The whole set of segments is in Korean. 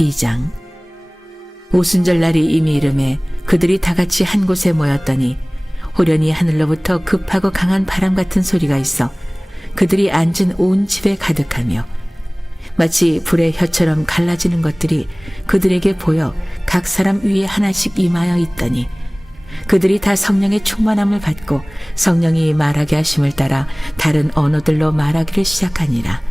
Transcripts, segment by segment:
2장. 오순절 날이 이미 이름에 그들이 다 같이 한 곳에 모였더니 호련히 하늘로부터 급하고 강한 바람 같은 소리가 있어 그들이 앉은 온 집에 가득하며 마치 불의 혀처럼 갈라지는 것들이 그들에게 보여 각 사람 위에 하나씩 임하여 있더니 그들이 다 성령의 충만함을 받고 성령이 말하게 하심을 따라 다른 언어들로 말하기를 시작하니라.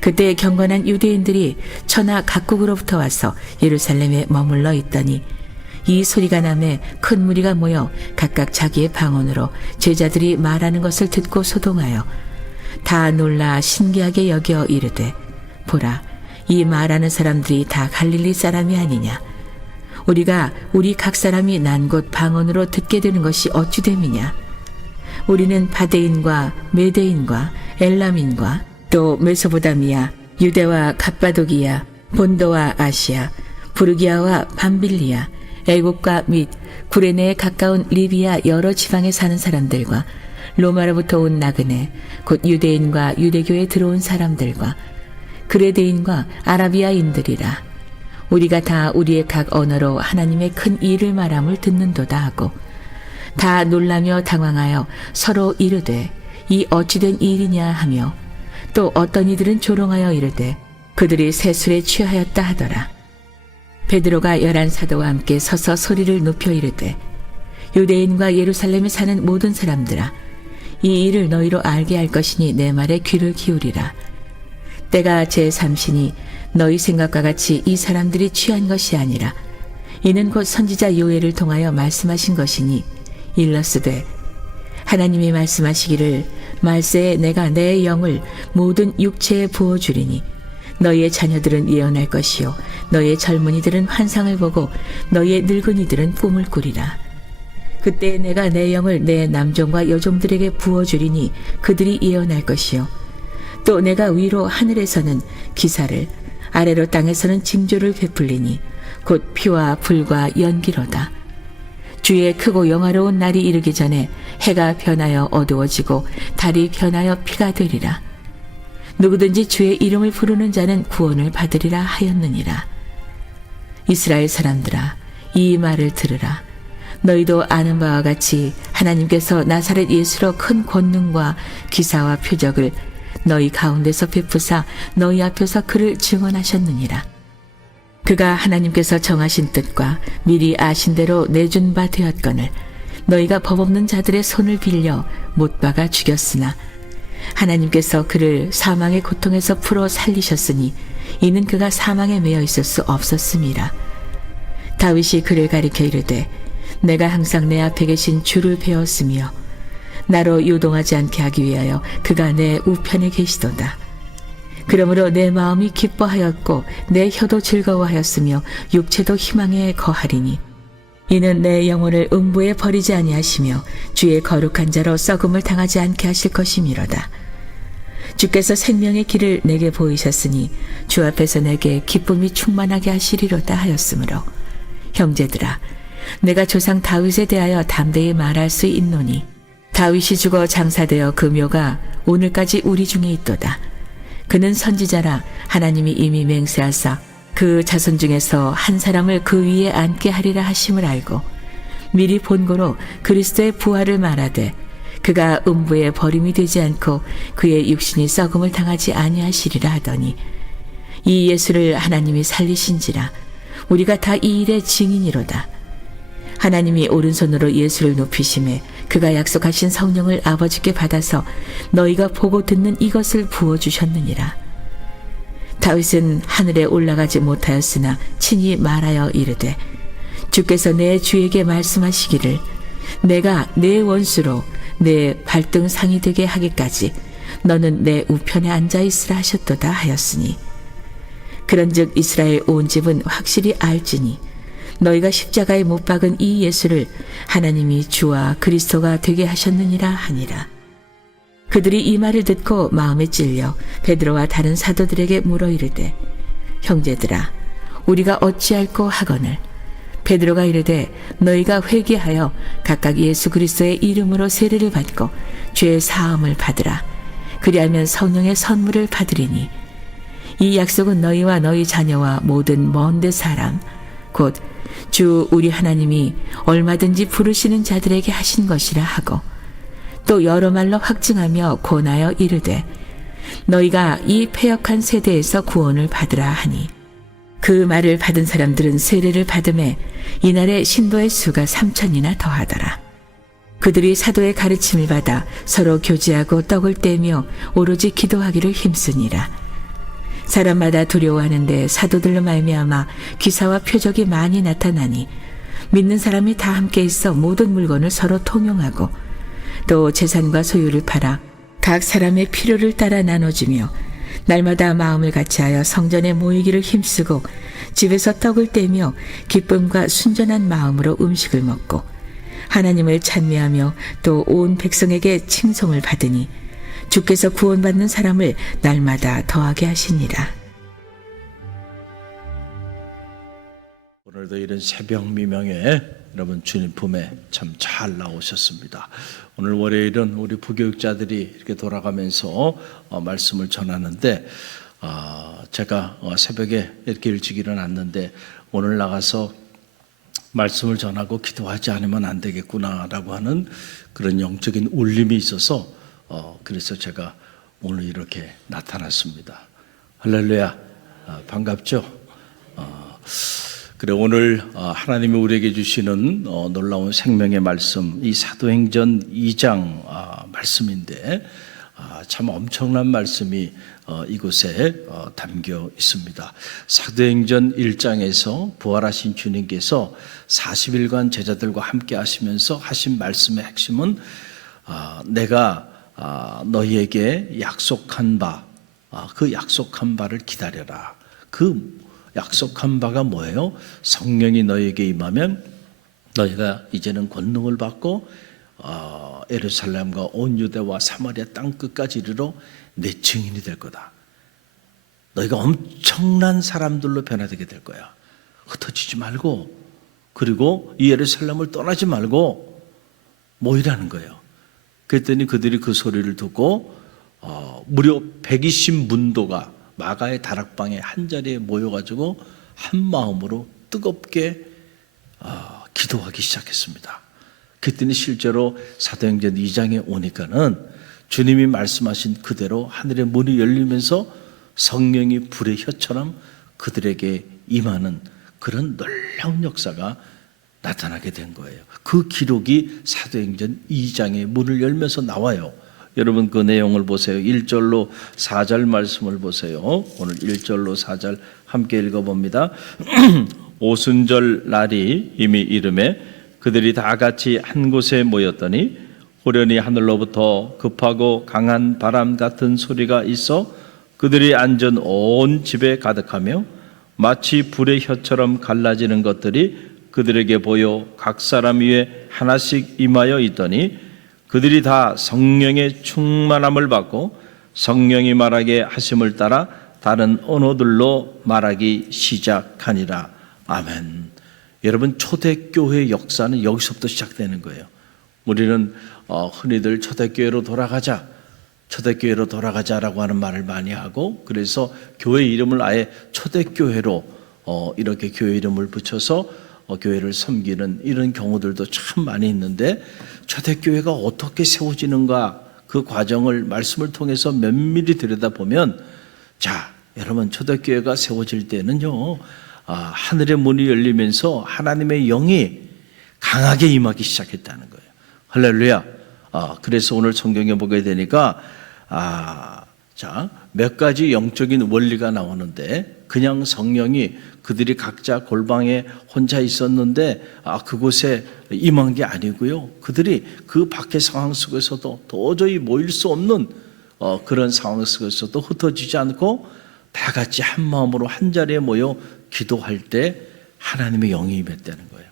그때 경건한 유대인들이 천하 각국으로부터 와서 예루살렘에 머물러 있더니 이 소리가 나매 큰 무리가 모여 각각 자기의 방언으로 제자들이 말하는 것을 듣고 소동하여 다 놀라 신기하게 여겨 이르되, 보라, 이 말하는 사람들이 다 갈릴리 사람이 아니냐? 우리가 우리 각 사람이 난 곳 방언으로 듣게 되는 것이 어찌 됨이냐? 우리는 바데인과 메데인과 엘람인과 또 메소보다미아, 유대와 갑바도기아, 본도와 아시아, 부르기아와 밤빌리아, 애국과 및 구레네에 가까운 리비아 여러 지방에 사는 사람들과 로마로부터 온 나그네, 곧 유대인과 유대교에 들어온 사람들과 그레데인과 아라비아인들이라. 우리가 다 우리의 각 언어로 하나님의 큰 일을 말함을 듣는도다 하고 다 놀라며 당황하여 서로 이르되, 이 어찌된 일이냐 하며 또 어떤 이들은 조롱하여 이르되 그들이 새 술에 취하였다 하더라. 베드로가 11 사도와 함께 서서 소리를 높여 이르되, 유대인과 예루살렘에 사는 모든 사람들아, 이 일을 너희로 알게 할 것이니 내 말에 귀를 기울이라. 때가 제3시니 너희 생각과 같이 이 사람들이 취한 것이 아니라 이는 곧 선지자 요엘을 통하여 말씀하신 것이니 일러스되, 하나님이 말씀하시기를 말세에 내가 내 영을 모든 육체에 부어주리니 너희의 자녀들은 예언할 것이요 너희의 젊은이들은 환상을 보고 너희의 늙은이들은 꿈을 꾸리라. 그때 내가 내 영을 내 남종과 여종들에게 부어주리니 그들이 예언할 것이요 또 내가 위로 하늘에서는 기사를 아래로 땅에서는 징조를 베풀리니 곧 피와 불과 연기로다. 주의 크고 영화로운 날이 이르기 전에 해가 변하여 어두워지고 달이 변하여 피가 되리라. 누구든지 주의 이름을 부르는 자는 구원을 받으리라 하였느니라. 이스라엘 사람들아, 이 말을 들으라. 너희도 아는 바와 같이 하나님께서 나사렛 예수로 큰 권능과 기사와 표적을 너희 가운데서 베푸사 너희 앞에서 그를 증언하셨느니라. 그가 하나님께서 정하신 뜻과 미리 아신 대로 내준 바 되었거늘 너희가 법 없는 자들의 손을 빌려 못 박아 죽였으나 하나님께서 그를 사망의 고통에서 풀어 살리셨으니 이는 그가 사망에 매여 있을 수 없었음이라. 다윗이 그를 가리켜 이르되, 내가 항상 내 앞에 계신 주를 배웠으며 나로 요동하지 않게 하기 위하여 그가 내 우편에 계시도다. 그러므로 내 마음이 기뻐하였고 내 혀도 즐거워하였으며 육체도 희망에 거하리니 이는 내 영혼을 음부에 버리지 아니하시며 주의 거룩한 자로 썩음을 당하지 않게 하실 것이미로다. 주께서 생명의 길을 내게 보이셨으니 주 앞에서 내게 기쁨이 충만하게 하시리로다 하였으므로 형제들아, 내가 조상 다윗에 대하여 담대히 말할 수 있노니 다윗이 죽어 장사되어 그 묘가 오늘까지 우리 중에 있도다. 그는 선지자라 하나님이 이미 맹세하사 그 자손 중에서 한 사람을 그 위에 앉게 하리라 하심을 알고 미리 본고로 그리스도의 부활을 말하되 그가 음부에 버림이 되지 않고 그의 육신이 썩음을 당하지 아니하시리라 하더니 이 예수를 하나님이 살리신지라 우리가 다 이 일의 증인이로다. 하나님이 오른손으로 예수를 높이심에 그가 약속하신 성령을 아버지께 받아서 너희가 보고 듣는 이것을 부어주셨느니라. 다윗은 하늘에 올라가지 못하였으나 친히 말하여 이르되, 주께서 내 주에게 말씀하시기를 내가 내 원수로 내 발등 상이 되게 하기까지 너는 내 우편에 앉아있으라 하셨도다 하였으니, 그런즉 이스라엘 온 집은 확실히 알지니 너희가 십자가에 못 박은 이 예수를 하나님이 주와 그리스도가 되게 하셨느니라 하니라. 그들이 이 말을 듣고 마음에 찔려 베드로와 다른 사도들에게 물어 이르되, 형제들아, 우리가 어찌할꼬 하거늘. 베드로가 이르되, 너희가 회개하여 각각 예수 그리스도의 이름으로 세례를 받고 죄의 사함을 받으라. 그리하면 성령의 선물을 받으리니 이 약속은 너희와 너희 자녀와 모든 먼데 사람 곧 주 우리 하나님이 얼마든지 부르시는 자들에게 하신 것이라 하고 또 여러 말로 확증하며 권하여 이르되 너희가 이 패역한 세대에서 구원을 받으라 하니 그 말을 받은 사람들은 세례를 받음에 이날에 신도의 수가 3,000이나 더하더라. 그들이 사도의 가르침을 받아 서로 교제하고 떡을 떼며 오로지 기도하기를 힘쓰니라. 사람마다 두려워하는데 사도들로 말미암아 기사와 표적이 많이 나타나니 믿는 사람이 다 함께 있어 모든 물건을 서로 통용하고 또 재산과 소유를 팔아 각 사람의 필요를 따라 나눠주며 날마다 마음을 같이하여 성전에 모이기를 힘쓰고 집에서 떡을 떼며 기쁨과 순전한 마음으로 음식을 먹고 하나님을 찬미하며 또 온 백성에게 칭송을 받으니 주께서 구원받는 사람을 날마다 더하게 하시니라. 오늘도 이런 새벽 미명에 여러분 주님 품에 참 잘 나오셨습니다. 오늘 월요일은 우리 부교육자들이 이렇게 돌아가면서 말씀을 전하는데 제가 새벽에 이렇게 일찍 일어났는데 오늘 나가서 말씀을 전하고 기도하지 않으면 안 되겠구나라고 하는 그런 영적인 울림이 있어서 그래서 제가 오늘 이렇게 나타났습니다. 할렐루야, 반갑죠? 그래 오늘 하나님이 우리에게 주시는 놀라운 생명의 말씀, 이 사도행전 2장 말씀인데 참 엄청난 말씀이 이곳에 담겨 있습니다. 사도행전 1장에서 부활하신 주님께서 40일간 제자들과 함께 하시면서 하신 말씀의 핵심은 내가 너희에게 약속한 바, 그 약속한 바를 기다려라. 그 약속한 바가 뭐예요? 성령이 너희에게 임하면 너희가 이제는 권능을 받고 예루살렘과 온 유대와 사마리아 땅 끝까지 이르러 내 증인이 될 거다. 너희가 엄청난 사람들로 변화되게 될 거야. 흩어지지 말고, 그리고 이 예루살렘을 떠나지 말고 모이라는 거예요. 그랬더니 그들이 그 소리를 듣고 무려 120문도가 마가의 다락방에 한자리에 모여가지고 한 마음으로 뜨겁게 기도하기 시작했습니다. 그랬더니 실제로 사도행전 2장에 오니까는 주님이 말씀하신 그대로 하늘의 문이 열리면서 성령이 불의 혀처럼 그들에게 임하는 그런 놀라운 역사가 나타나게 된 거예요. 그 기록이 사도행전 2장의 문을 열면서 나와요. 여러분 그 내용을 보세요. 1절로 4절 말씀을 보세요. 오늘 1절로 4절 함께 읽어봅니다. 오순절 날이 이미 이름에 그들이 다 같이 한 곳에 모였더니 호련히 하늘로부터 급하고 강한 바람 같은 소리가 있어 그들이 앉은 온 집에 가득하며 마치 불의 혀처럼 갈라지는 것들이 그들에게 보여 각 사람 위에 하나씩 임하여 있더니 그들이 다 성령의 충만함을 받고 성령이 말하게 하심을 따라 다른 언어들로 말하기 시작하니라. 아멘. 여러분 초대교회의 역사는 여기서부터 시작되는 거예요. 우리는 흔히들 초대교회로 돌아가자라고 하는 말을 많이 하고 그래서 교회 이름을 아예 초대교회로 이렇게 교회 이름을 붙여서 교회를 섬기는 이런 경우들도 참 많이 있는데 초대교회가 어떻게 세워지는가 그 과정을 말씀을 통해서 면밀히 들여다보면 자 여러분 초대교회가 세워질 때는요 하늘의 문이 열리면서 하나님의 영이 강하게 임하기 시작했다는 거예요. 할렐루야. 그래서 오늘 성경에 보게 되니까 자, 몇 가지 영적인 원리가 나오는데 그냥 성령이 그들이 각자 골방에 혼자 있었는데 그곳에 임한 게 아니고요. 그들이 그 밖의 상황 속에서도 도저히 모일 수 없는 그런 상황 속에서도 흩어지지 않고 다 같이 한 마음으로 한 자리에 모여 기도할 때 하나님의 영이 임했다는 거예요.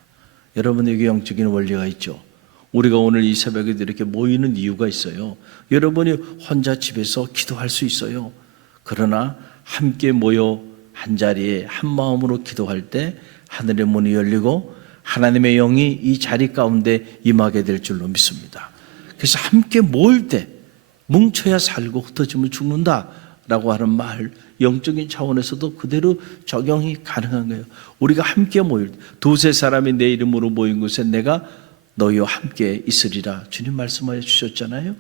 여러분에게 영적인 원리가 있죠. 우리가 오늘 이 새벽에 이렇게 모이는 이유가 있어요. 여러분이 혼자 집에서 기도할 수 있어요. 그러나 함께 모여 한 자리에 한 마음으로 기도할 때 하늘의 문이 열리고 하나님의 영이 이 자리 가운데 임하게 될 줄로 믿습니다. 그래서 함께 모일 때 뭉쳐야 살고 흩어지면 죽는다 라고 하는 말, 영적인 차원에서도 그대로 적용이 가능한 거예요. 우리가 함께 모일, 두세 사람이 내 이름으로 모인 곳에 내가 너희와 함께 있으리라 주님 말씀하여 주셨잖아요.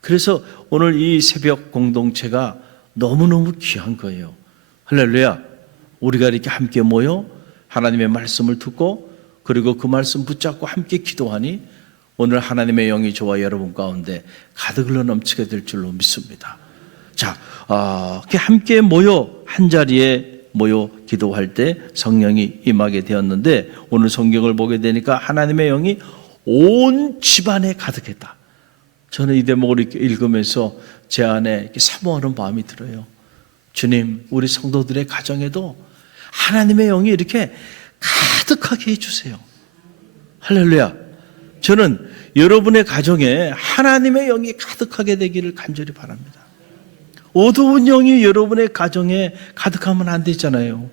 그래서 오늘 이 새벽 공동체가 너무너무 귀한 거예요. 할렐루야. 우리가 이렇게 함께 모여 하나님의 말씀을 듣고 그리고 그 말씀 붙잡고 함께 기도하니 오늘 하나님의 영이 저와 여러분 가운데 가득 흘러 넘치게 될 줄로 믿습니다. 자, 함께 모여 한 자리에 모여 기도할 때 성령이 임하게 되었는데 오늘 성경을 보게 되니까 하나님의 영이 온 집안에 가득했다. 저는 이 대목을 읽으면서 제 안에 이렇게 사모하는 마음이 들어요. 주님, 우리 성도들의 가정에도 하나님의 영이 이렇게 가득하게 해주세요. 할렐루야. 저는 여러분의 가정에 하나님의 영이 가득하게 되기를 간절히 바랍니다. 어두운 영이 여러분의 가정에 가득하면 안 되잖아요.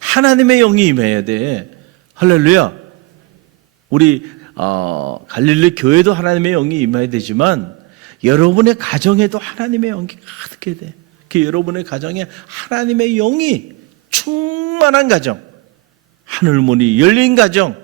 하나님의 영이 임해야 돼. 할렐루야. 우리 갈릴리 교회도 하나님의 영이 임해야 되지만 여러분의 가정에도 하나님의 영이 가득해야 돼. 그 여러분의 가정에 하나님의 영이 충만한 가정, 하늘문이 열린 가정,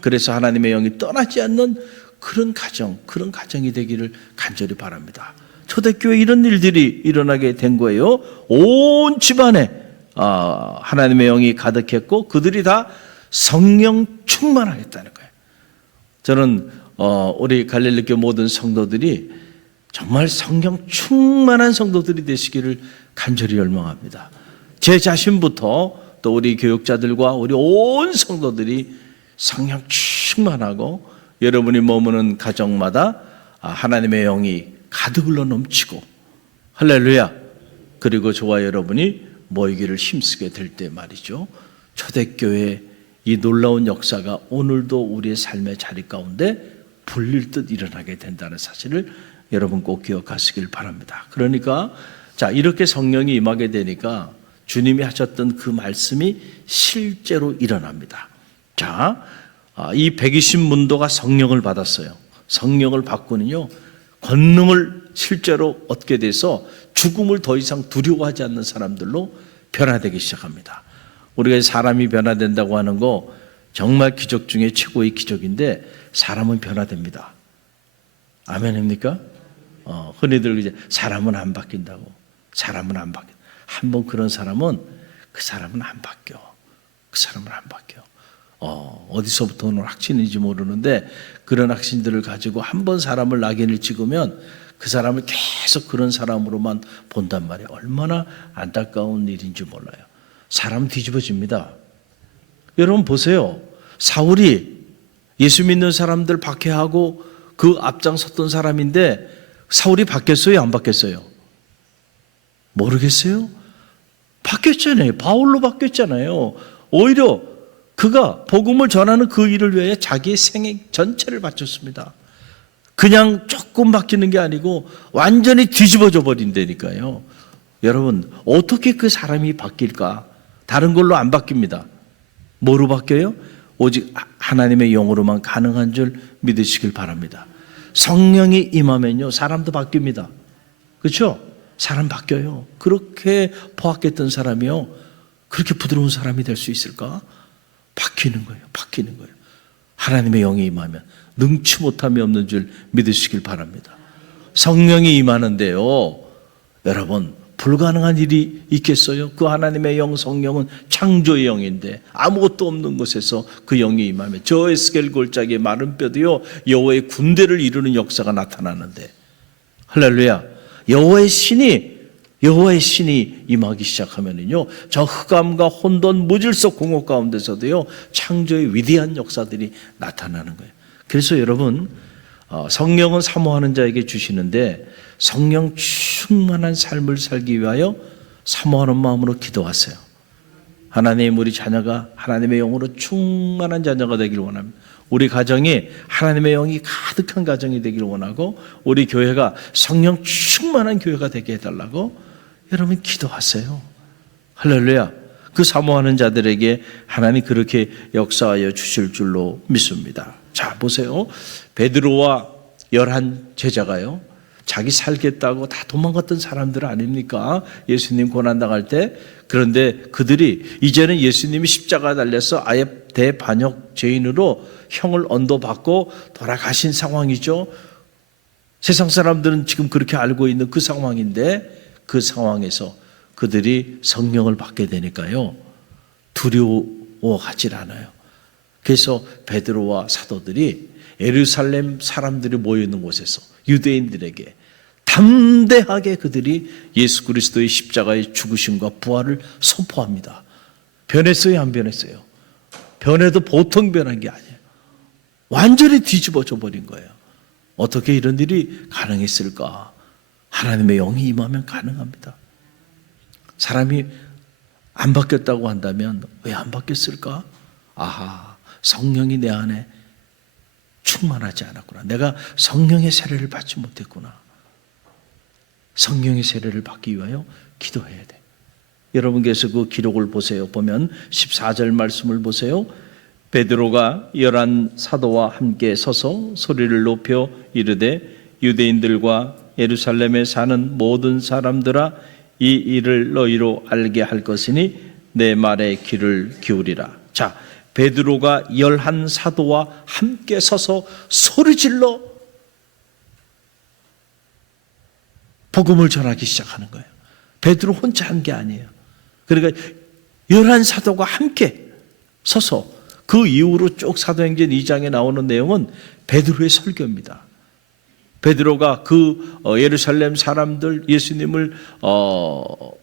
그래서 하나님의 영이 떠나지 않는 그런 가정, 그런 가정이 되기를 간절히 바랍니다. 초대교회 이런 일들이 일어나게 된 거예요. 온 집안에 하나님의 영이 가득했고 그들이 다 성령 충만하겠다는 거예요. 저는 우리 갈릴리교회 모든 성도들이 정말 성령 충만한 성도들이 되시기를 간절히 열망합니다. 제 자신부터 또 우리 교육자들과 우리 온 성도들이 성령 충만하고 여러분이 머무는 가정마다 하나님의 영이 가득 흘러 넘치고 할렐루야. 그리고 저와 여러분이 모이기를 힘쓰게 될 때 말이죠. 초대교회 이 놀라운 역사가 오늘도 우리의 삶의 자리 가운데 불릴 듯 일어나게 된다는 사실을 여러분 꼭 기억하시길 바랍니다. 그러니까 자, 이렇게 성령이 임하게 되니까 주님이 하셨던 그 말씀이 실제로 일어납니다. 자, 이 120문도가 성령을 받았어요. 성령을 받고는요, 권능을 실제로 얻게 돼서 죽음을 더 이상 두려워하지 않는 사람들로 변화되기 시작합니다. 우리가 사람이 변화된다고 하는 거 정말 기적 중에 최고의 기적인데 사람은 변화됩니다. 아멘입니까? 흔히들 이제 사람은 안 바뀐다고. 사람은 안 바뀐다. 한번 그런 사람은 그 사람은 안 바뀌어. 그 사람은 안 바뀌어. 어디서부터 오는 확신인지 모르는데 그런 확신들을 가지고 한번 사람을 낙인을 찍으면 그 사람을 계속 그런 사람으로만 본단 말이에요. 얼마나 안타까운 일인지 몰라요. 사람 뒤집어집니다. 여러분 보세요. 사울이 예수 믿는 사람들 박해하고 그 앞장섰던 사람인데 사울이 바뀌었어요? 안 바뀌었어요? 모르겠어요? 바뀌었잖아요. 바울로 바뀌었잖아요. 오히려 그가 복음을 전하는 그 일을 위해 자기의 생애 전체를 바쳤습니다. 그냥 조금 바뀌는 게 아니고 완전히 뒤집어져 버린다니까요. 여러분 어떻게 그 사람이 바뀔까? 다른 걸로 안 바뀝니다. 뭐로 바뀌어요? 오직 하나님의 영으로만 가능한 줄 믿으시길 바랍니다. 성령이 임하면요 사람도 바뀝니다. 그렇죠? 사람 바뀌어요. 그렇게 포악했던 사람이요 그렇게 부드러운 사람이 될 수 있을까? 바뀌는 거예요. 바뀌는 거예요. 하나님의 영이 임하면 능치 못함이 없는 줄 믿으시길 바랍니다. 성령이 임하는데요 여러분 불가능한 일이 있겠어요? 그 하나님의 영 성령은 창조의 영인데 아무것도 없는 곳에서 그 영이 임하면 저 에스겔 골짜기의 마른 뼈도요 여호와의 군대를 이루는 역사가 나타나는데 할렐루야. 여호와의 신이 임하기 시작하면은요 저 흑암과 혼돈 무질서 공허 가운데서도요 창조의 위대한 역사들이 나타나는 거예요. 그래서 여러분 성령은 사모하는 자에게 주시는데 성령 충만한 삶을 살기 위하여 사모하는 마음으로 기도하세요. 하나님 우리 자녀가 하나님의 영으로 충만한 자녀가 되길 원합니다. 우리 가정이 하나님의 영이 가득한 가정이 되길 원하고 우리 교회가 성령 충만한 교회가 되게 해달라고 여러분 기도하세요. 할렐루야. 그 사모하는 자들에게 하나님 그렇게 역사하여 주실 줄로 믿습니다. 자 보세요. 베드로와 11 제자가요 자기 살겠다고 다 도망갔던 사람들 아닙니까? 예수님 고난당할 때. 그런데 그들이 이제는 예수님이 십자가 달려서 아예 대반역 죄인으로 형을 언도받고 돌아가신 상황이죠. 세상 사람들은 지금 그렇게 알고 있는 그 상황인데, 그 상황에서 그들이 성령을 받게 되니까요, 두려워하질 않아요. 그래서 베드로와 사도들이 예루살렘 사람들이 모여있는 곳에서 유대인들에게 담대하게 그들이 예수 그리스도의 십자가의 죽으심과 부활을 선포합니다. 변했어요, 안 변했어요? 변해도 보통 변한 게 아니에요. 완전히 뒤집어져 버린 거예요. 어떻게 이런 일이 가능했을까? 하나님의 영이 임하면 가능합니다. 사람이 안 바뀌었다고 한다면 왜 안 바뀌었을까? 아하, 성령이 내 안에 충만하지 않았구나. 내가 성령의 세례를 받지 못했구나. 성령의 세례를 받기 위하여 기도해야 돼. 여러분께서 그 기록을 보세요. 보면 14절 말씀을 보세요. 베드로가 11 사도와 함께 서서 소리를 높여 이르되 유대인들과 예루살렘에 사는 모든 사람들아, 이 일을 너희로 알게 할 것이니 내 말에 귀를 기울이라. 자, 베드로가 11 사도와 함께 서서 소리질러 복음을 전하기 시작하는 거예요. 베드로 혼자 한 게 아니에요. 그러니까 11 사도가 함께 서서, 그 이후로 쭉 사도행전 2장에 나오는 내용은 베드로의 설교입니다. 베드로가 그 예루살렘 사람들, 예수님을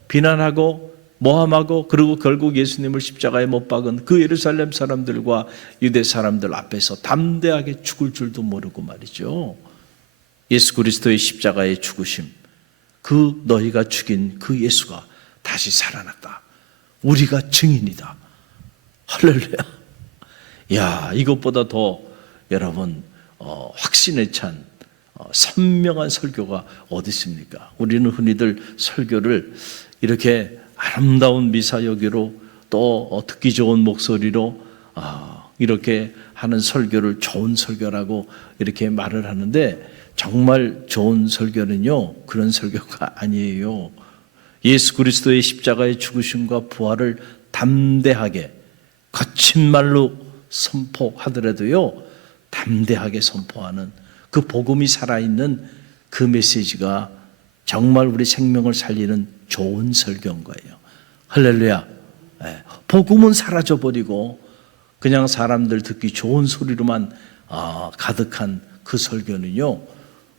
비난하고 모함하고, 그리고 결국 예수님을 십자가에 못 박은 그 예루살렘 사람들과 유대 사람들 앞에서 담대하게 죽을 줄도 모르고 말이죠. 예수 그리스도의 십자가의 죽으심, 그 너희가 죽인 그 예수가 다시 살아났다. 우리가 증인이다. 할렐루야. 야, 이것보다 더 여러분 확신에 찬 선명한 설교가 어디 있습니까? 우리는 흔히들 설교를 이렇게 아름다운 미사여기로, 또 듣기 좋은 목소리로 이렇게 하는 설교를 좋은 설교라고 이렇게 말을 하는데, 정말 좋은 설교는요, 그런 설교가 아니에요. 예수 그리스도의 십자가의 죽으심과 부활을 담대하게, 거친 말로 선포하더라도요, 담대하게 선포하는 그 복음이 살아있는 그 메시지가 정말 우리 생명을 살리는 좋은 설교인 거예요. 할렐루야. 복음은 사라져버리고 그냥 사람들 듣기 좋은 소리로만 가득한 그 설교는요,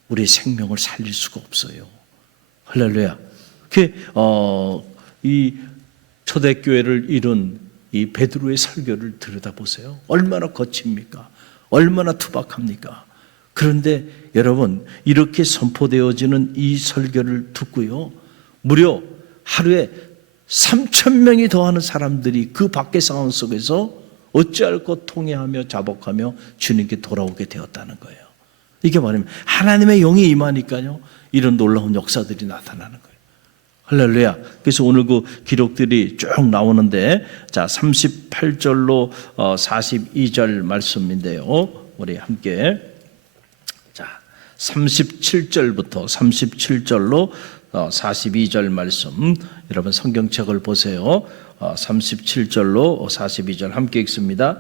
우리의 생명을 살릴 수가 없어요. 할렐루야. 이 초대교회를 이룬 이 베드로의 설교를 들여다보세요. 얼마나 거칩니까? 얼마나 투박합니까? 그런데 여러분, 이렇게 선포되어지는 이 설교를 듣고요, 무려 하루에 3,000명이 더하는 사람들이 그 밖의 상황 속에서 어찌할 것 통회하며 자복하며 주님께 돌아오게 되었다는 거예요. 이게 뭐냐면 하나님의 영이 임하니까요, 이런 놀라운 역사들이 나타나는 거예요. 할렐루야. 그래서 오늘 그 기록들이 쭉 나오는데, 자, 38절로 42절 말씀인데요, 우리 함께, 자, 37절부터 37절로 42절 말씀, 여러분 성경책을 보세요. 37절로 42절 함께 읽습니다.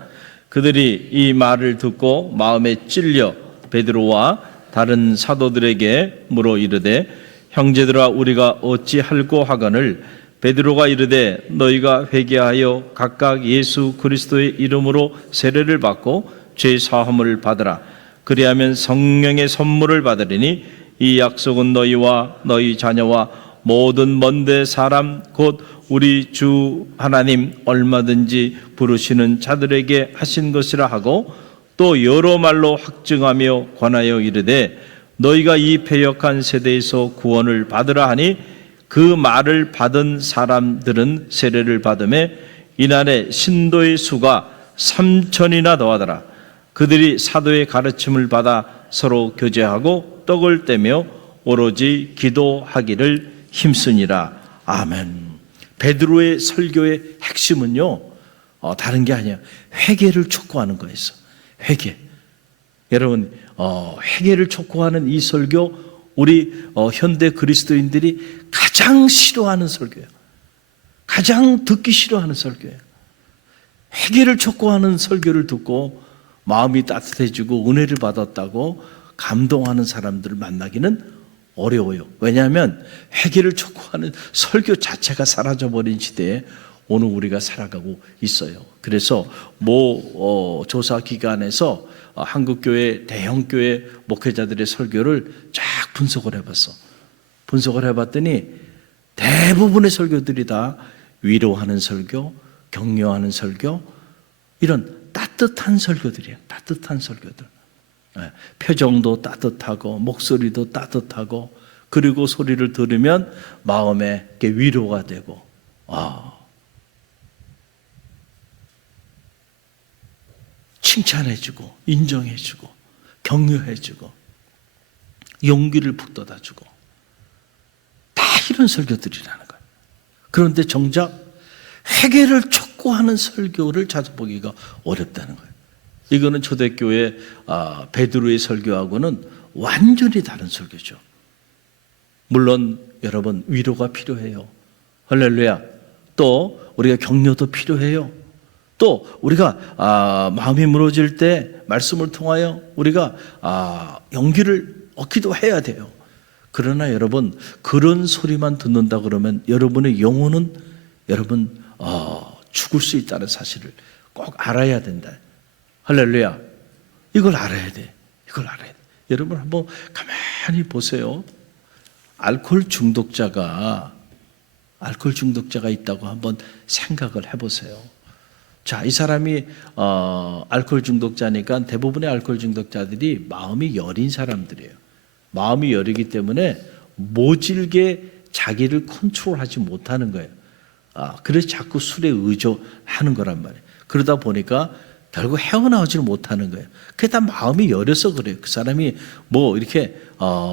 그들이 이 말을 듣고 마음에 찔려 베드로와 다른 사도들에게 물어 이르되, 형제들아, 우리가 어찌할꼬 하거늘? 베드로가 이르되, 너희가 회개하여 각각 예수 그리스도의 이름으로 세례를 받고 죄 사함을 받으라. 그리하면 성령의 선물을 받으리니 이 약속은 너희와 너희 자녀와 모든 먼데 사람 곧 우리 주 하나님 얼마든지 부르시는 자들에게 하신 것이라 하고, 또 여러 말로 확증하며 권하여 이르되, 너희가 이 패역한 세대에서 구원을 받으라 하니, 그 말을 받은 사람들은 세례를 받음에 이날에 신도의 수가 3,000이나 더하더라. 그들이 사도의 가르침을 받아 서로 교제하고 떡을 떼며 오로지 기도하기를 힘쓰니라. 아멘. 베드로의 설교의 핵심은요, 다른 게 아니에요. 회개를 촉구하는 거였어. 회개. 여러분, 회개를 촉구하는 이 설교 우리 현대 그리스도인들이 가장 싫어하는 설교예요. 가장 듣기 싫어하는 설교예요. 회개를 촉구하는 설교를 듣고 마음이 따뜻해지고 은혜를 받았다고 감동하는 사람들을 만나기는 어려워요. 왜냐하면 회개를 촉구하는 설교 자체가 사라져버린 시대에 오늘 우리가 살아가고 있어요. 그래서 모 조사 기관에서 한국교회 대형교회 목회자들의 설교를 쫙 분석을 해봤어. 분석을 해봤더니 대부분의 설교들이 다 위로하는 설교, 격려하는 설교, 이런 따뜻한 설교들이에요. 따뜻한 설교들. 표정도 따뜻하고 목소리도 따뜻하고, 그리고 소리를 들으면 마음에 위로가 되고, 칭찬해주고 인정해주고 격려해주고 용기를 북돋아주고, 다 이런 설교들이라는 거예요. 그런데 정작 회개를 촉구하는 설교를 찾아보기가 어렵다는 거예요. 이거는 초대교회 베드로의 설교하고는 완전히 다른 설교죠. 물론 여러분 위로가 필요해요. 할렐루야. 또 우리가 격려도 필요해요. 또 우리가 마음이 무너질 때 말씀을 통하여 우리가 용기를 얻기도 해야 돼요. 그러나 여러분, 그런 소리만 듣는다 그러면 여러분의 영혼은 여러분 죽을 수 있다는 사실을 꼭 알아야 된다. 할렐루야. 이걸 알아야 돼. 이걸 알아야 돼. 여러분 한번 가만히 보세요. 알코올 중독자가 있다고 한번 생각을 해보세요. 자, 이 사람이 알코올 중독자니까 대부분의 알코올 중독자들이 마음이 여린 사람들이에요. 마음이 여리기 때문에 모질게 자기를 컨트롤하지 못하는 거예요. 그래서 자꾸 술에 의존하는 거란 말이에요. 그러다 보니까 결국 헤어나오지를 못하는 거예요. 그게 다 마음이 여려서 그래요. 그 사람이 뭐 이렇게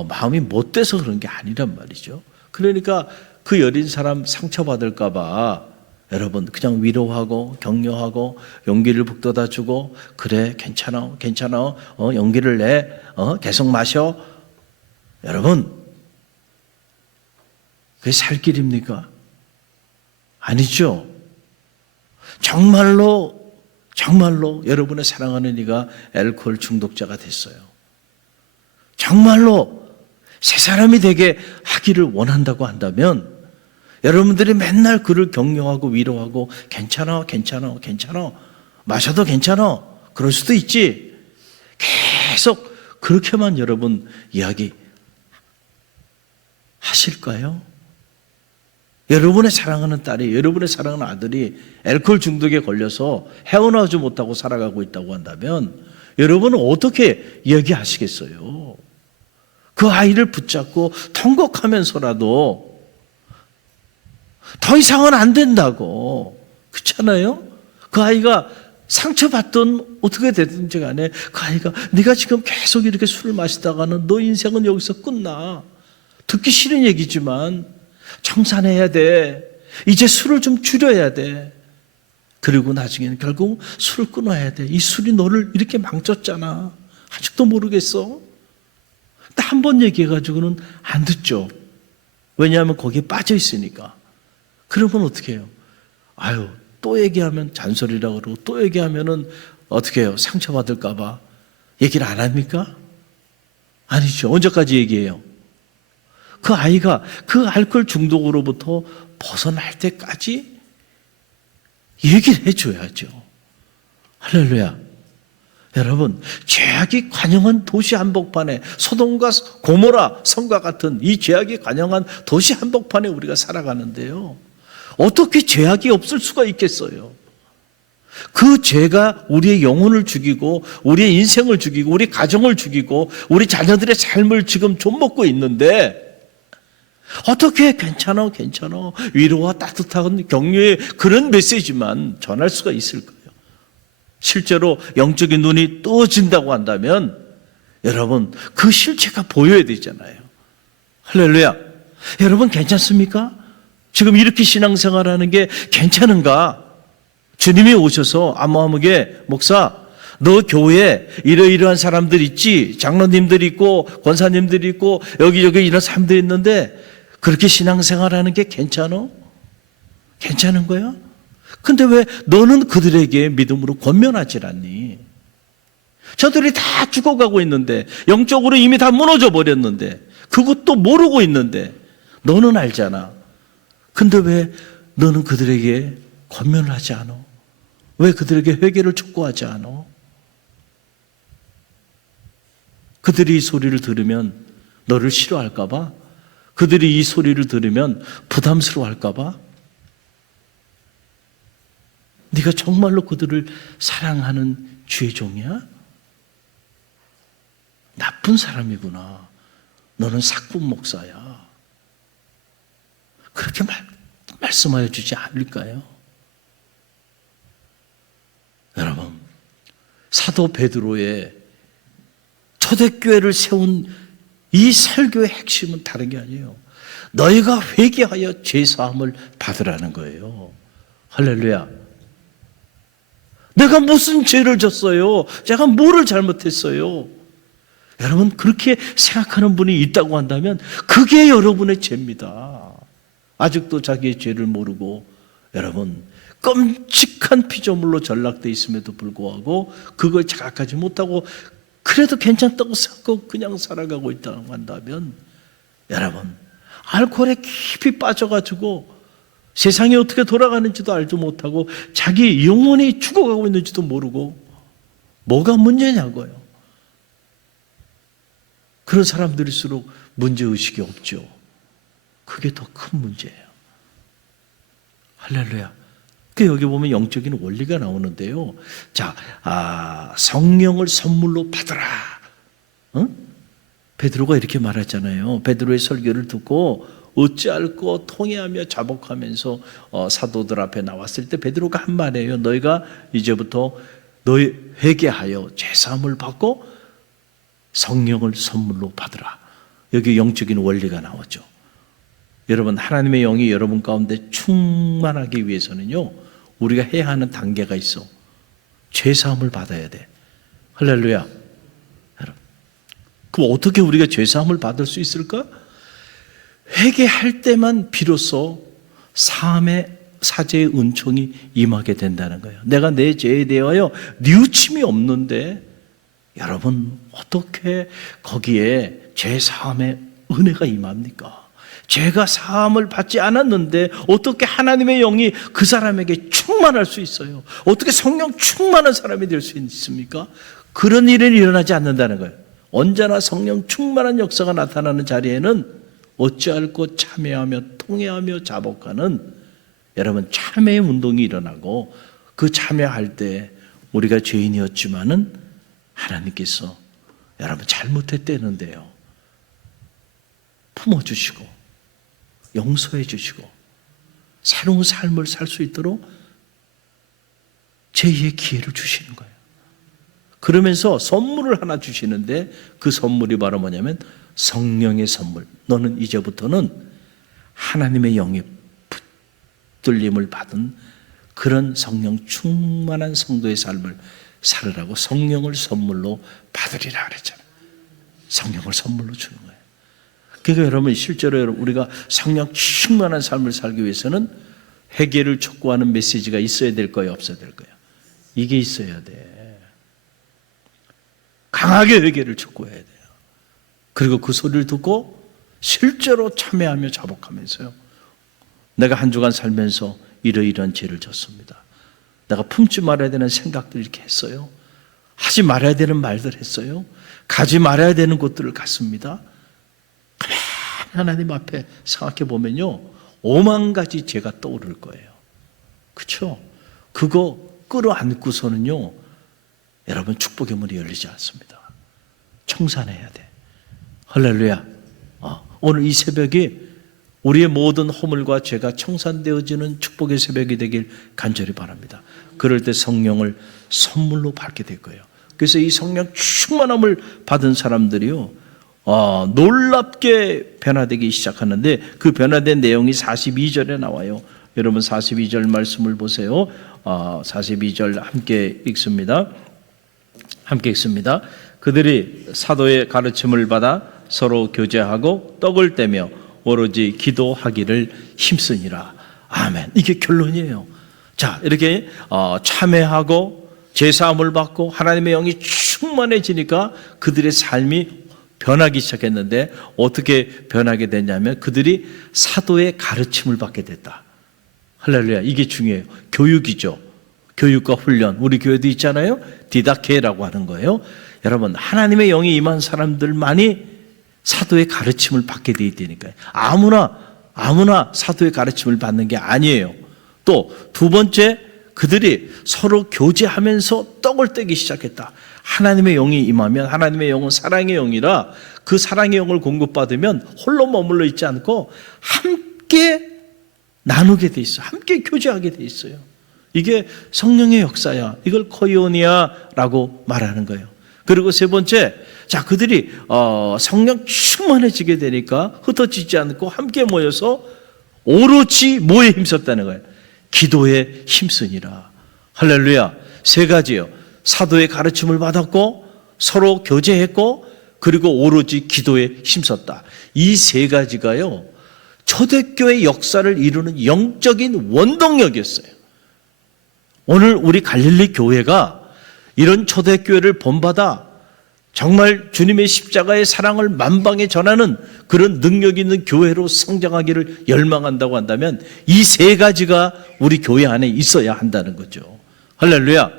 마음이 못돼서 그런 게 아니란 말이죠. 그러니까 그 여린 사람 상처받을까 봐 여러분 그냥 위로하고 격려하고 용기를 북돋아주고, 그래 괜찮아 용기를 내, 계속 마셔. 여러분 그게 살 길입니까? 아니죠. 정말로 여러분의 사랑하는 이가 알코올 중독자가 됐어요. 정말로 새 사람이 되게 하기를 원한다고 한다면 여러분들이 맨날 그를 격려하고 위로하고 괜찮아 마셔도 괜찮아 그럴 수도 있지, 계속 그렇게만 여러분 이야기 하실까요? 여러분의 사랑하는 딸이, 여러분의 사랑하는 아들이 알코올 중독에 걸려서 헤어나오지 못하고 살아가고 있다고 한다면 여러분은 어떻게 이야기하시겠어요? 그 아이를 붙잡고 통곡하면서라도 더 이상은 안 된다고, 그렇잖아요? 그 아이가 상처받든 어떻게 되든지 간에 그 아이가 네가 지금 계속 이렇게 술을 마시다가는 너 인생은 여기서 끝나. 듣기 싫은 얘기지만 청산해야 돼. 이제 술을 좀 줄여야 돼. 그리고 나중에는 결국 술을 끊어야 돼. 이 술이 너를 이렇게 망쳤잖아. 아직도 모르겠어? 한 번 얘기해가지고는 안 듣죠. 왜냐하면 거기에 빠져 있으니까. 그러면 어떻게 해요? 또 얘기하면 잔소리라고 그러고, 또 얘기하면은 어떻게 해요? 상처받을까 봐 얘기를 안 합니까? 아니죠. 언제까지 얘기해요? 그 아이가 그 알코올 중독으로부터 벗어날 때까지 얘기를 해줘야죠. 할렐루야. 여러분, 죄악이 관영한 도시 한복판에, 소돔과 고모라 성과 같은 이 죄악이 관영한 도시 한복판에 우리가 살아가는데요, 어떻게 죄악이 없을 수가 있겠어요? 그 죄가 우리의 영혼을 죽이고 우리의 인생을 죽이고 우리 가정을 죽이고 우리 자녀들의 삶을 지금 좀먹고 있는데 어떻게 괜찮아 위로와 따뜻한 격려의 그런 메시지만 전할 수가 있을까요? 실제로 영적인 눈이 떠진다고 한다면 여러분 그 실체가 보여야 되잖아요. 할렐루야. 여러분 괜찮습니까? 지금 이렇게 신앙생활하는 게 괜찮은가? 주님이 오셔서 아무하게 목사 너 교회에 이러이러한 사람들 있지, 장로님들 있고 권사님들 있고 여기저기 이런 사람들 있는데 그렇게 신앙생활하는 게 괜찮아? 괜찮은 거야? 근데 왜 너는 그들에게 믿음으로 권면하지 않니? 저들이 다 죽어가고 있는데, 영적으로 이미 다 무너져 버렸는데, 그것도 모르고 있는데 너는 알잖아. 근데 왜 너는 그들에게 권면을 하지 않아? 왜 그들에게 회개를 촉구하지 않아? 그들이 이 소리를 들으면 너를 싫어할까 봐? 그들이 이 소리를 들으면 부담스러워할까 봐? 네가 정말로 그들을 사랑하는 주의 종이야? 나쁜 사람이구나. 너는 사꾼 목사야. 그렇게 말씀하여 주지 않을까요? 여러분, 사도 베드로의 초대교회를 세운 이 설교의 핵심은 다른 게 아니에요. 너희가 회개하여 죄사함을 받으라는 거예요. 할렐루야. 내가 무슨 죄를 졌어요? 제가 뭐를 잘못했어요? 여러분, 그렇게 생각하는 분이 있다고 한다면 그게 여러분의 죄입니다. 아직도 자기의 죄를 모르고 여러분 끔찍한 피조물로 전락되어 있음에도 불구하고 그걸 자각하지 못하고 그래도 괜찮다고 생각하고 그냥 살아가고 있다고 한다면 여러분, 알코올에 깊이 빠져가지고 세상이 어떻게 돌아가는지도 알지 못하고 자기 영혼이 죽어가고 있는지도 모르고 뭐가 문제냐고요. 그런 사람들일수록 문제의식이 없죠. 그게 더 큰 문제예요. 할렐루야. 여기 보면 영적인 원리가 나오는데요. 자, 성령을 선물로 받으라. 베드로가 이렇게 말했잖아요. 베드로의 설교를 듣고 어찌할꼬 통회하며 자복하면서 사도들 앞에 나왔을 때 베드로가 한 말이에요. 너희가 이제부터 너희 회개하여 죄사함을 받고 성령을 선물로 받으라. 여기 영적인 원리가 나오죠. 여러분, 하나님의 영이 여러분 가운데 충만하기 위해서는요, 우리가 해야 하는 단계가 있어. 죄사함을 받아야 돼. 할렐루야. 여러분, 그럼 어떻게 우리가 죄사함을 받을 수 있을까? 회개할 때만 비로소 사함의 사죄의 은총이 임하게 된다는 거예요. 내가 내 죄에 대하여 뉘우침이 없는데 여러분, 어떻게 거기에 죄사함의 은혜가 임합니까? 죄가 사함을 받지 않았는데 어떻게 하나님의 영이 그 사람에게 충만할 수 있어요? 어떻게 성령 충만한 사람이 될 수 있습니까? 그런 일은 일어나지 않는다는 거예요. 언제나 성령 충만한 역사가 나타나는 자리에는 어찌할꼬 참여하며 통회하며 자복하는 여러분 참회의 운동이 일어나고 그 참여할 때 우리가 죄인이었지만은 하나님께서 여러분 잘못했다는데요 품어주시고 용서해 주시고 새로운 삶을 살 수 있도록 제2의 기회를 주시는 거예요. 그러면서 선물을 하나 주시는데 그 선물이 바로 뭐냐면 성령의 선물. 너는 이제부터는 하나님의 영의 붙들림을 받은 그런 성령 충만한 성도의 삶을 살으라고 성령을 선물로 받으리라 그랬잖아요. 성령을 선물로 주는 거예요. 그러니까 여러분 실제로 우리가 성령 충만한 삶을 살기 위해서는 회개를 촉구하는 메시지가 있어야 될 거예요, 없어야 될 거예요? 이게 있어야 돼. 강하게 회개를 촉구해야 돼요. 그리고 그 소리를 듣고 실제로 참회하며 자복하면서요. 내가 한 주간 살면서 이러이러한 죄를 졌습니다. 내가 품지 말아야 되는 생각들 이렇게 했어요. 하지 말아야 되는 말들 했어요. 가지 말아야 되는 곳들을 갔습니다. 하나님 앞에 생각해 보면요 5만 가지 죄가 떠오를 거예요. 그렇죠? 그거 끌어안고서는요 여러분 축복의 문이 열리지 않습니다. 청산해야 돼. 할렐루야. 오늘 이 새벽이 우리의 모든 허물과 죄가 청산되어지는 축복의 새벽이 되길 간절히 바랍니다. 그럴 때 성령을 선물로 받게 될 거예요. 그래서 이 성령 충만함을 받은 사람들이요 놀랍게 변화되기 시작하는데 그 변화된 내용이 42절에 나와요. 여러분 42절 말씀을 보세요. 42절 함께 읽습니다. 함께 읽습니다. 그들이 사도의 가르침을 받아 서로 교제하고 떡을 떼며 오로지 기도하기를 힘쓰니라. 아멘. 이게 결론이에요. 자, 이렇게 참회하고 제사함을 받고 하나님의 영이 충만해지니까 그들의 삶이 변하기 시작했는데 어떻게 변하게 됐냐면 그들이 사도의 가르침을 받게 됐다. 할렐루야. 이게 중요해요. 교육이죠. 교육과 훈련. 우리 교회도 있잖아요. 디다케라고 하는 거예요. 여러분, 하나님의 영이 임한 사람들만이 사도의 가르침을 받게 돼 있다니까요. 아무나 사도의 가르침을 받는 게 아니에요. 또 두 번째, 그들이 서로 교제하면서 떡을 떼기 시작했다. 하나님의 영이 임하면 하나님의 영은 사랑의 영이라 그 사랑의 영을 공급받으면 홀로 머물러 있지 않고 함께 나누게 돼 있어요. 함께 교제하게 돼 있어요. 이게 성령의 역사야. 이걸 코이오니아라고 말하는 거예요. 그리고 세 번째, 자, 그들이 성령 충만해지게 되니까 흩어지지 않고 함께 모여서 오로지 뭐에 힘썼다는 거예요? 기도에 힘쓰니라. 할렐루야. 세 가지요. 사도의 가르침을 받았고 서로 교제했고 그리고 오로지 기도에 힘썼다. 이 세 가지가요, 초대교회 역사를 이루는 영적인 원동력이었어요. 오늘 우리 갈릴리 교회가 이런 초대교회를 본받아 정말 주님의 십자가의 사랑을 만방에 전하는 그런 능력 있는 교회로 성장하기를 열망한다고 한다면 이 세 가지가 우리 교회 안에 있어야 한다는 거죠. 할렐루야.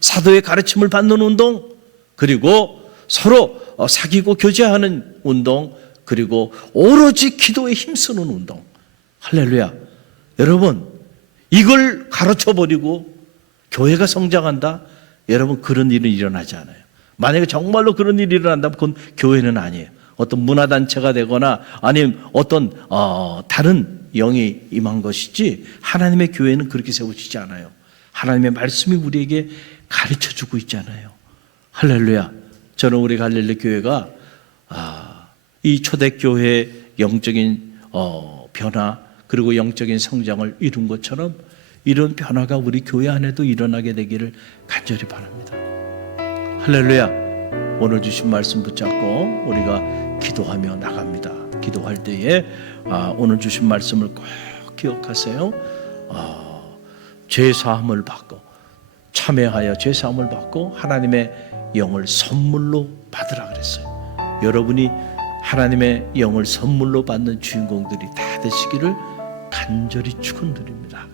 사도의 가르침을 받는 운동, 그리고 서로 사귀고 교제하는 운동, 그리고 오로지 기도에 힘쓰는 운동. 할렐루야. 여러분, 이걸 가르쳐버리고 교회가 성장한다? 여러분, 그런 일은 일어나지 않아요. 만약에 정말로 그런 일이 일어난다면 그건 교회는 아니에요. 어떤 문화단체가 되거나 아니면 어떤 다른 영이 임한 것이지 하나님의 교회는 그렇게 세워지지 않아요. 하나님의 말씀이 우리에게 가르쳐주고 있잖아요. 할렐루야. 저는 우리 갈릴리 교회가 이 초대교회의 영적인 변화 그리고 영적인 성장을 이룬 것처럼 이런 변화가 우리 교회 안에도 일어나게 되기를 간절히 바랍니다. 할렐루야. 오늘 주신 말씀 붙잡고 우리가 기도하며 나갑니다. 기도할 때에 오늘 주신 말씀을 꼭 기억하세요. 죄사함을 받고 참회하여 죄사함을 받고 하나님의 영을 선물로 받으라 그랬어요. 여러분이 하나님의 영을 선물로 받는 주인공들이 다 되시기를 간절히 축원드립니다.